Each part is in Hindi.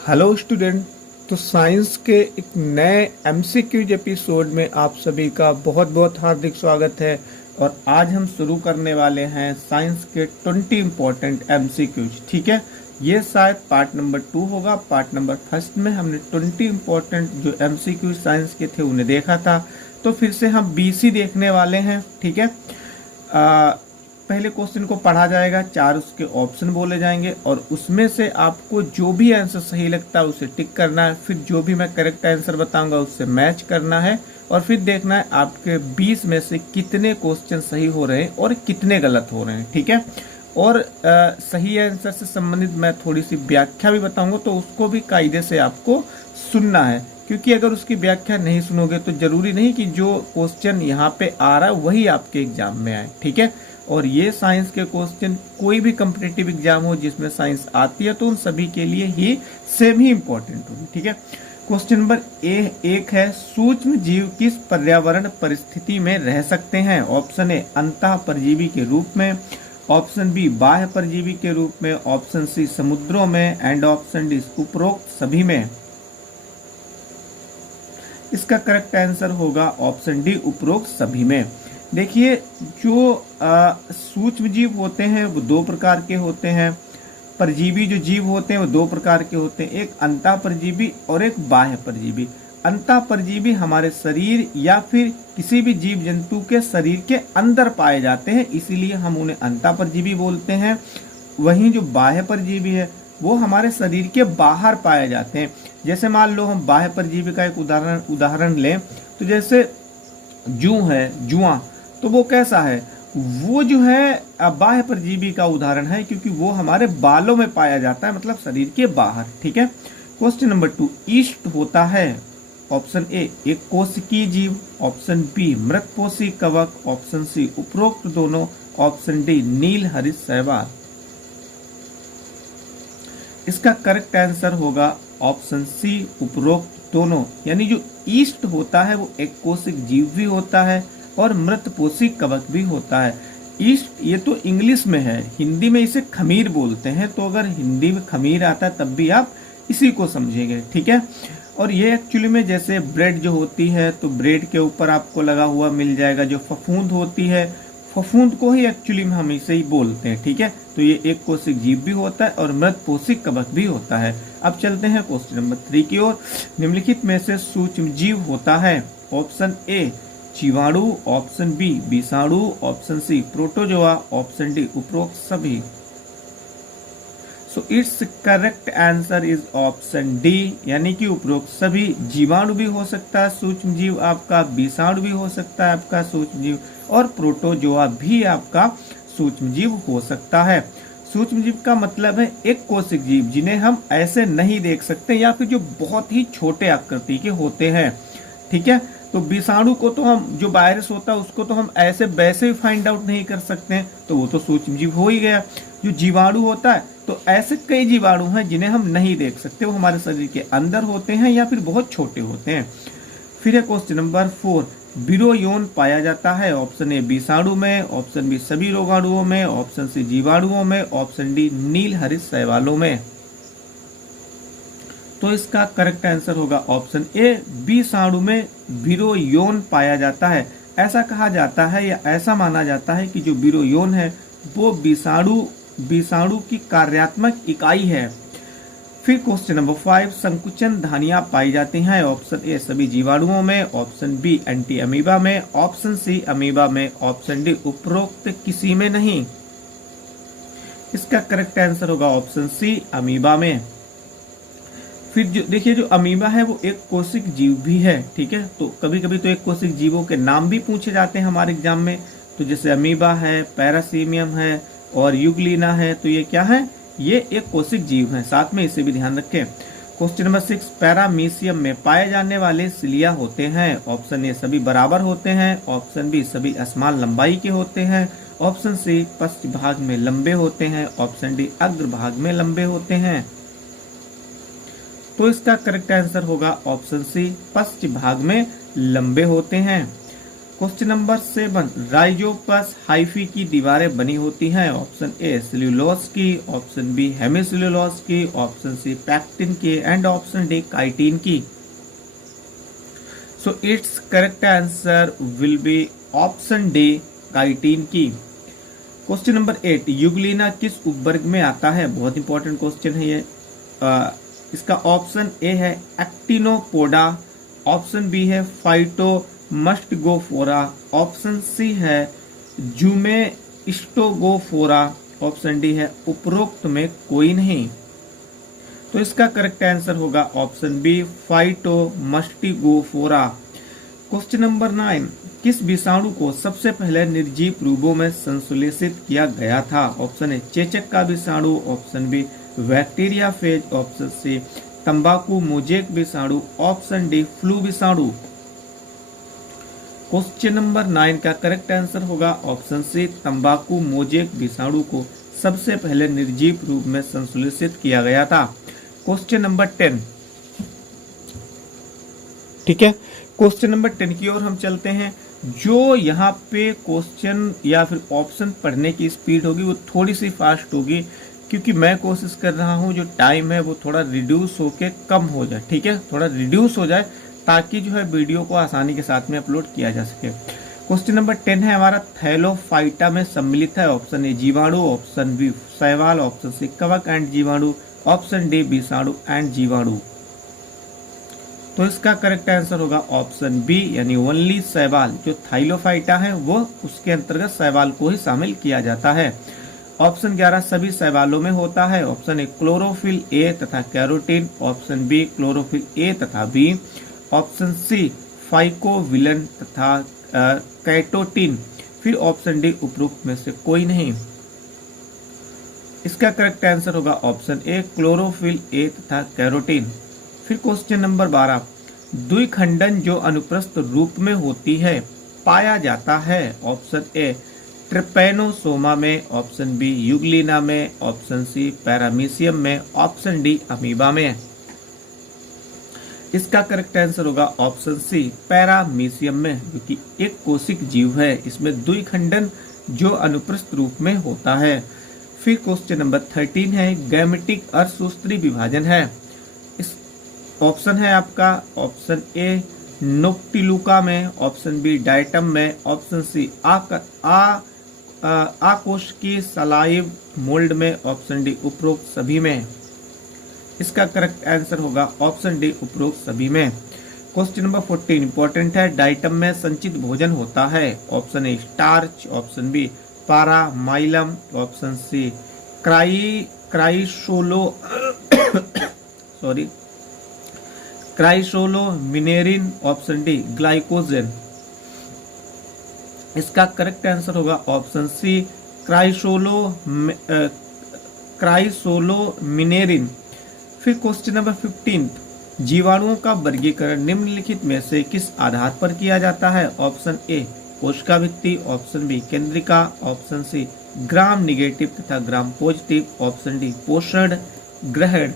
Hello student. तो साइंस के एक नए एमसीक्यूज एपिसोड में आप सभी का बहुत बहुत हार्दिक स्वागत है। और आज हम शुरू करने वाले हैं साइंस के 20 इम्पोर्टेंट एमसीक्यूज। ठीक है, ये शायद पार्ट नंबर 2 होगा। पार्ट नंबर फर्स्ट में हमने 20 इम्पोर्टेंट जो एमसीक्यूज साइंस के थे उन्हें देखा था। तो फिर से हम बीसी देखने वाले हैं। ठीक है, पहले क्वेश्चन को पढ़ा जाएगा, 4 उसके ऑप्शन बोले जाएंगे और उसमें से आपको जो भी आंसर सही लगता है उसे टिक करना है। फिर जो भी मैं करेक्ट आंसर बताऊंगा उससे मैच करना है और फिर देखना है आपके 20 में से कितने क्वेश्चन सही हो रहे हैं और कितने गलत हो रहे हैं। ठीक है, और सही आंसर से संबंधित मैं थोड़ी सी व्याख्या भी बताऊंगा, तो उसको भी कायदे से आपको सुनना है, क्योंकि अगर उसकी व्याख्या नहीं सुनोगे तो जरूरी नहीं कि जो क्वेश्चन यहाँ पे आ रहा है वही आपके एग्जाम में आए। ठीक है, और ये साइंस के क्वेश्चन कोई भी कम्पिटिटिव एग्जाम हो जिसमें साइंस आती है तो उन सभी के लिए ही सेम ही इंपॉर्टेंट होगी। ठीक है, क्वेश्चन नंबर एक है, सूक्ष्म जीव किस पर्यावरण परिस्थिति में रह सकते हैं? ऑप्शन ए अंतः परजीवी के रूप में, ऑप्शन बी बाह्य परजीवी के रूप में, ऑप्शन सी समुद्रों में एंड ऑप्शन डी उपरोक्त सभी में। इसका करेक्ट आंसर होगा ऑप्शन डी उपरोक्त सभी में। देखिए, जो सूक्ष्म जीव होते हैं वो 2 प्रकार के होते हैं। परजीवी जो जीव होते हैं वो 2 प्रकार के होते हैं, एक अंतः परजीवी और एक बाह्य परजीवी। अंतः परजीवी हमारे शरीर या फिर किसी भी जीव जंतु के शरीर के अंदर पाए जाते हैं, इसीलिए हम उन्हें अंतः परजीवी बोलते हैं। वहीं जो बाह्य परजीवी है वो हमारे शरीर के बाहर पाए जाते हैं। जैसे मान लो हम बाह्य परजीवी का एक उदाहरण लें, तो जैसे जूं है, जुआ, तो वो कैसा है? वो जो है बाह्य परजीवी का उदाहरण है, क्योंकि वो हमारे बालों में पाया जाता है, मतलब शरीर के बाहर। ठीक है, क्वेश्चन नंबर 2, ईस्ट होता है ऑप्शन ए एक कोशिकीय जीव, ऑप्शन बी मृतपोषी कवक, ऑप्शन सी उपरोक्त दोनों, ऑप्शन डी नील हरित शैवाल। इसका करेक्ट आंसर होगा ऑप्शन सी उपरोक्त दोनों। यानी जो ईस्ट होता है वो एक कोशिक जीव भी होता है और मृतपोषी कवक भी होता है। ईस्ट ये तो इंग्लिश में है, हिंदी में इसे खमीर बोलते हैं, तो अगर हिंदी में खमीर आता है तब भी आप इसी को समझेंगे। ठीक है, और ये एक्चुअली में जैसे ब्रेड जो होती है तो ब्रेड के ऊपर आपको लगा हुआ मिल जाएगा। जो फफूंद होती है, फफूंद को ही एक्चुअली में हम इसे ही बोलते हैं। ठीक है, तो ये एक कोशिक जीव भी होता है और मृतपोषी कवक भी होता है। अब चलते हैं क्वेश्चन नंबर 3 की ओर। निम्नलिखित में से सूक्ष्म जीव होता है? ऑप्शन ए जीवाणु, ऑप्शन बी विषाणु, option C protozoa, option D उपरोक्त सभी। So it's correct answer is option D, यानी कि उपरोक्त सभी। जीवाणु भी हो सकता है सूक्ष्म जीव आपका, विषाणु भी हो सकता है आपका सूक्ष्म जीव, और प्रोटोजोआ भी आपका सूक्ष्म जीव हो सकता है। सूक्ष्म जीव का मतलब है एक कोशिक जीव जिन्हें हम ऐसे नहीं देख सकते या फिर जो बहुत ही छोटे आकृति के होते हैं। ठीक है, तो विषाणु को तो हम, जो वायरस होता है उसको तो हम ऐसे वैसे भी फाइंड आउट नहीं कर सकते हैं, तो वो तो सूक्ष्म जीव हो ही गया। जो जीवाणु होता है, तो ऐसे कई जीवाणु हैं जिन्हें हम नहीं देख सकते, वो हमारे शरीर के अंदर होते हैं या फिर बहुत छोटे होते हैं। फिर है क्वेश्चन नंबर 4, विरोयौन पाया जाता है? ऑप्शन ए विषाणु में, ऑप्शन बी सभी रोगाणुओं में, ऑप्शन सी जीवाणुओं में, ऑप्शन डी नील हरित शैवालों में। तो इसका करेक्ट आंसर होगा ऑप्शन ए विषाणु में विरोयौन पाया जाता है। ऐसा कहा जाता है या ऐसा माना जाता है कि जो विरोयौन है वो विषाणु की कार्यात्मक इकाई है। फिर क्वेश्चन नंबर 5, संकुचन धानियां पाई जाती हैं? ऑप्शन ए सभी जीवाणुओं में, ऑप्शन बी एंटी अमीबा में, ऑप्शन सी अमीबा में, ऑप्शन डी उपरोक्त किसी में नहीं। इसका करेक्ट आंसर होगा ऑप्शन सी अमीबा में। फिर जो देखिए, जो अमीबा है वो एक कोशिक जीव भी है। ठीक है, तो कभी कभी तो एक कोशिक जीवों के नाम भी पूछे जाते हैं हमारे एग्जाम में, तो जैसे अमीबा है, पैरासीमियम है और यूग्लिना है, तो ये क्या है? ये एक कोशिक जीव है, साथ में इसे भी ध्यान रखें। क्वेश्चन नंबर 6, पैरामीशियम में पाए जाने वाले सिलिया होते हैं? ऑप्शन ए सभी बराबर होते हैं, ऑप्शन बी सभी असमान लंबाई के होते हैं, ऑप्शन सी पश्च भाग में लंबे होते हैं, ऑप्शन डी अग्र भाग में लंबे होते हैं। तो इसका करेक्ट आंसर होगा ऑप्शन सी पश्च भाग में लंबे होते हैं। क्वेश्चन नंबर 7, राइजोपस हाइफी की दीवारें बनी होती हैं। ऑप्शन ए सेल्यूलोज की, ऑप्शन बी हेमिसेल्यूलोज की, ऑप्शन सी पैक्टिन की एंड ऑप्शन डी काइटिन की। सो it's correct answer will be option D chitin की। क्वेश्चन नंबर 8, यूग्लिना किस उपवर्ग में आता है? बहुत इंपॉर्टेंट क्वेश्चन है ये। इसका ऑप्शन ए है एक्टिनोपोडा, ऑप्शन बी है फाइटोमस्टगोफोरा, ऑप्शन सी है जुमेस्टोगोफोरा, ऑप्शन डी है उपरोक्त में कोई नहीं। तो इसका करेक्ट आंसर होगा ऑप्शन बी फाइटोमस्टिगोफोरा। क्वेश्चन नंबर 9, किस विषाणु को सबसे पहले निर्जीव रूपों में संश्लेषित किया गया था? ऑप्शन ए चेचक का विषाणु, option B bacteria phage, option C तंबाकू मोजेक विषाणु, ऑप्शन डी फ्लू विषाणु। क्वेश्चन नंबर 9 का करेक्ट आंसर होगा ऑप्शन सी तंबाकू मोजेक विषाणु को सबसे पहले निर्जीव रूप में संश्लेषित किया गया था। क्वेश्चन नंबर 10, ठीक है, क्वेश्चन नंबर 10 की ओर हम चलते हैं। जो यहाँ पे क्वेश्चन या फिर ऑप्शन पढ़ने की स्पीड होगी वो थोड़ी सी फास्ट होगी, क्योंकि मैं कोशिश कर रहा हूँ जो टाइम है वो थोड़ा रिड्यूस होके कम हो जाए, ठीक है, थोड़ा रिड्यूस हो जाए ताकि जो है वीडियो को आसानी के साथ में अपलोड किया जा सके। क्वेश्चन नंबर 10 है हमारा, थैलोफाइटा में सम्मिलित है। ऑप्शन ए जीवाणु, ऑप्शन बी शैवाल, ऑप्शन सी कवक एंड जीवाणु, ऑप्शन डी विषाणु एंड जीवाणु। तो इसका करेक्ट आंसर होगा ऑप्शन बी यानी ओनली शैवाल। जो थाइलोफाइटा है वो उसके अंतर्गत शैवाल को ही शामिल किया जाता है। ऑप्शन 11 सभी शैवालों में होता है। ऑप्शन ए क्लोरोफिल ए तथा carotene, option B chlorophyll A तथा बी, ऑप्शन सी फाइकोविलन तथा कैटोटीन, फिर ऑप्शन डी उपरोक्त में से कोई नहीं। इसका करेक्ट आंसर होगा ऑप्शन ए क्लोरोफिल ए तथा कैरोटीन। फिर क्वेश्चन नंबर 12, द्विखंडन जो अनुप्रस्थ रूप में होती है पाया जाता है। ऑप्शन ए ट्रिपैनोसोमा में, ऑप्शन बी यूग्लिना में, ऑप्शन सी पैरामीशियम में, ऑप्शन डी अमीबा में। इसका करेक्ट आंसर होगा ऑप्शन सी पैरामीशियम में, क्योंकि एक कोशिक जीव है, इसमें द्विखंडन जो अनुप्रस्थ रूप में होता है। फिर क्वेश्चन नंबर 13 है, गैमेटिक अर्धसूत्री विभाजन है। इस ऑप्शन है आपका ऑप्शन ए नोक्टिलुका में, ऑप्शन बी डायटम में, ऑप्शन सी आकोश की सलाइव मोल्ड में, ऑप्शन डी उपरोक्त सभी में। इसका करेक्ट आंसर होगा ऑप्शन डी उपरोक्त सभी में। क्वेश्चन नंबर 14 इंपॉर्टेंट है, डाइटम में संचित भोजन होता है। Option A starch, option B paramylon, option C chrysolaminarin, option D glycogen. इसका करेक्ट आंसर होगा ऑप्शन सी क्राइसोलोमिनेरिन। फिर क्वेश्चन नंबर 15, जीवाणुओं का वर्गीकरण निम्नलिखित में से किस आधार पर किया जाता है? ऑप्शन ए कोशिका भित्ति, ऑप्शन बी केंद्रिका, ऑप्शन सी ग्राम निगेटिव तथा ग्राम पॉजिटिव, ऑप्शन डी पोषण ग्रहण।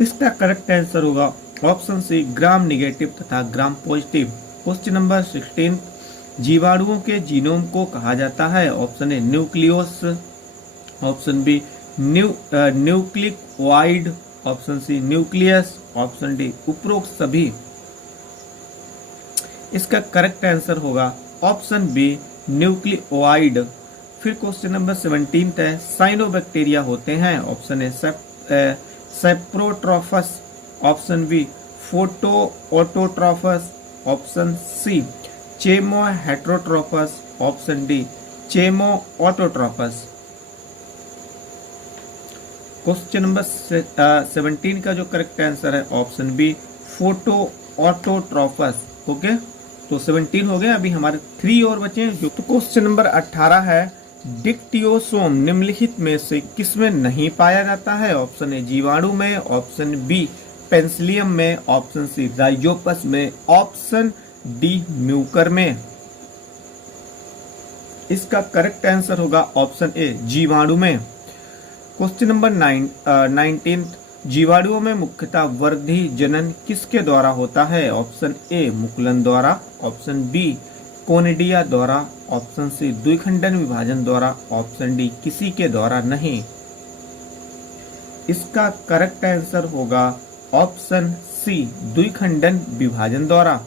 इसका करेक्ट आंसर होगा ऑप्शन सी ग्राम निगेटिव तथा ग्राम पॉजिटिव। क्वेश्चन नंबर 16, जीवाणुओं के जीनोम को कहा जाता है। ऑप्शन ए न्यूक्लियोस, ऑप्शन बी न्यूक्लिक वाइड, option C nucleus, option D उपरोक्त सभी। इसका करेक्ट आंसर होगा ऑप्शन बी न्यूक्लियोइड। फिर क्वेश्चन नंबर 17 है, साइनोबैक्टीरिया होते हैं। Option A saprotrophs, option B photoautotrophs, option C chemoheterotrophs, option D chemoautotrophs. Question number 17 का जो करेक्ट आंसर है ऑप्शन बी फोटोऑटोट्रोफस। ओके, तो 17 हो गए, अभी हमारे 3 और बचे हैं। तो क्वेश्चन नंबर 18 है, डिक्टियोसोम निम्नलिखित में से किसमें नहीं पाया जाता है? ऑप्शन ए जीवाणु में, ऑप्शन बी पेंसिलियम में, ऑप्शन सी राइजोपस में, ऑप्शन डी म्यूकर में। इसका करेक्ट आंसर होगा ऑप्शन ए जीवाणु में। क्वेश्चन नंबर 19, जीवाणुओं में मुख्यतः वृद्धि जनन किसके द्वारा होता है? ऑप्शन ए मुकुलन द्वारा, ऑप्शन बी कोनिडिया द्वारा, ऑप्शन सी द्विखंडन विभाजन द्वारा, ऑप्शन डी किसी के द्वारा नहीं। इसका करेक्ट आंसर होगा ऑप्शन सी द्विखंडन विभाजन द्वारा।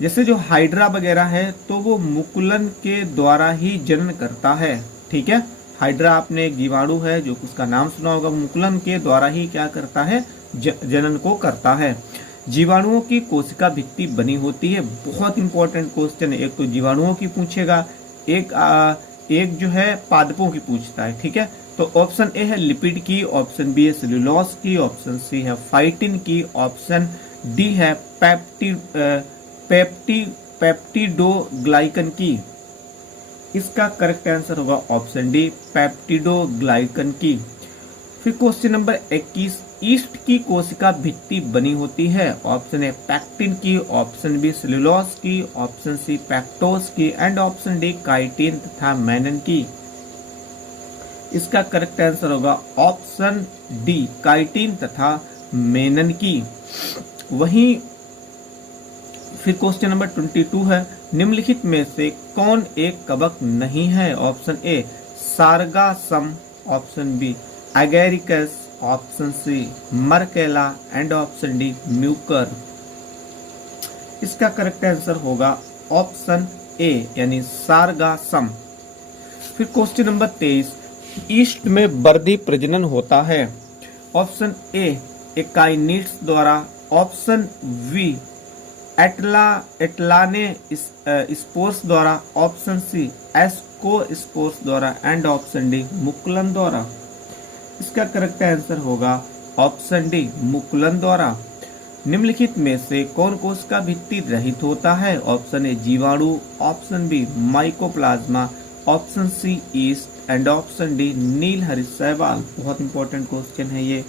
जैसे जो हाइड्रा वगैरह है तो वो मुकुलन के द्वारा ही जनन करता है, ठीक है। हाइड्रा आपने एक जीवाणु है जो उसका नाम सुना होगा, मुकुलन के द्वारा ही क्या करता है? जनन को करता है। जीवाणुओं की कोशिका भित्ति बनी होती है, बहुत इंपॉर्टेंट क्वेश्चन है। एक तो जीवाणुओं की पूछेगा, एक जो है पादपों की पूछता है, ठीक है। तो ऑप्शन ए है लिपिड की, ऑप्शन बी है सेलुलोज की, ऑप्शन सी है फाइटिन की, ऑप्शन डी है पेप्टिडोग्लाइकन की। इसका करेक्ट आंसर होगा ऑप्शन डी पेप्टिडोग्लाइकन की। फिर क्वेश्चन नंबर 21, ईस्ट की कोशिका भित्ति बनी होती है। ऑप्शन ए पैक्टिन की, ऑप्शन बी सेलुलोज की, ऑप्शन सी पैक्टोज की एंड ऑप्शन डी काइटिन तथा मेनन की। इसका करेक्ट आंसर होगा ऑप्शन डी काइटिन तथा मेनन की। वहीं फिर क्वेश्चन नंबर 22 है, निम्नलिखित में से कौन एक कवक नहीं है? Option A sargassum, option B agaricus, option C morchella and option D mucor. इसका करेक्ट आंसर होगा ऑप्शन ए यानी सारगासम। फिर क्वेश्चन नंबर 23, ईस्ट में वर्धी प्रजनन होता है। ऑप्शन ए एकाइनिट्स द्वारा, ऑप्शन बी एटलाने स्पोर्स द्वारा, ऑप्शन सी एस्को स्पोर्स द्वारा एंड ऑप्शन डी मुकुलन द्वारा। इसका करेक्ट आंसर होगा ऑप्शन डी मुकुलन द्वारा। निम्नलिखित में से कौन कोशिका भित्ति रहित होता है? ऑप्शन ए जीवाणु, option B mycoplasma, option C yeast and option D नीलहरित शैवाल। बहुत इंपॉर्टेंट क्वेश्चन है ये।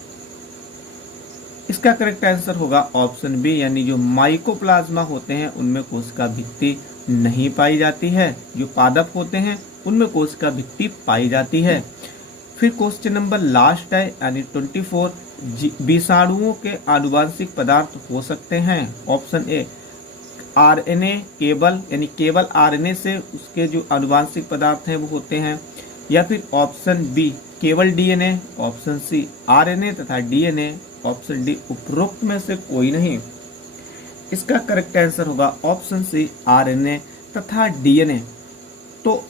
इसका करेक्ट आंसर होगा ऑप्शन बी यानी जो माइकोप्लाज्मा होते हैं उनमें कोशिका भित्ति नहीं पाई जाती है, जो पादप होते हैं उनमें कोशिका भित्ति पाई जाती है। फिर क्वेश्चन नंबर लास्ट है यानी 24, विषाणुओं के आनुवांशिक पदार्थ हो सकते हैं। ऑप्शन ए आरएनए केवल यानी केवल आरएनए से उसके जो आनुवांशिक पदार्थ हैं वो होते हैं, या फिर ऑप्शन बी केवल डीएनए, ऑप्शन सी आरएनए तथा डीएनए, ऑप्शन डी उपरोक्त में से कोई नहीं। इसका करेक्ट आंसर होगा ऑप्शन सी आरएनए तथा डीएनए। तो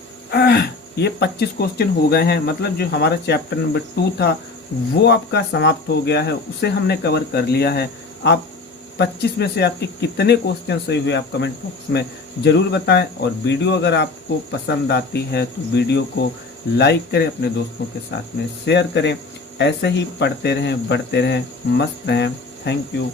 ये 25 क्वेश्चन हो गए हैं, मतलब जो हमारा चैप्टर नंबर 2 था वो आपका समाप्त हो गया है, उसे हमने कवर कर लिया है। आप 25 में से आपके कितने क्वेश्चन सही हुए आप कमेंट बॉक्स में जरूर बताएं, और वीडियो अगर आपको पसंद आती है तो वीडियो को लाइक करें, अपने दोस्तों के साथ में शेयर करें। ऐसे ही पढ़ते रहें, बढ़ते रहें, मस्त रहें। Thank you.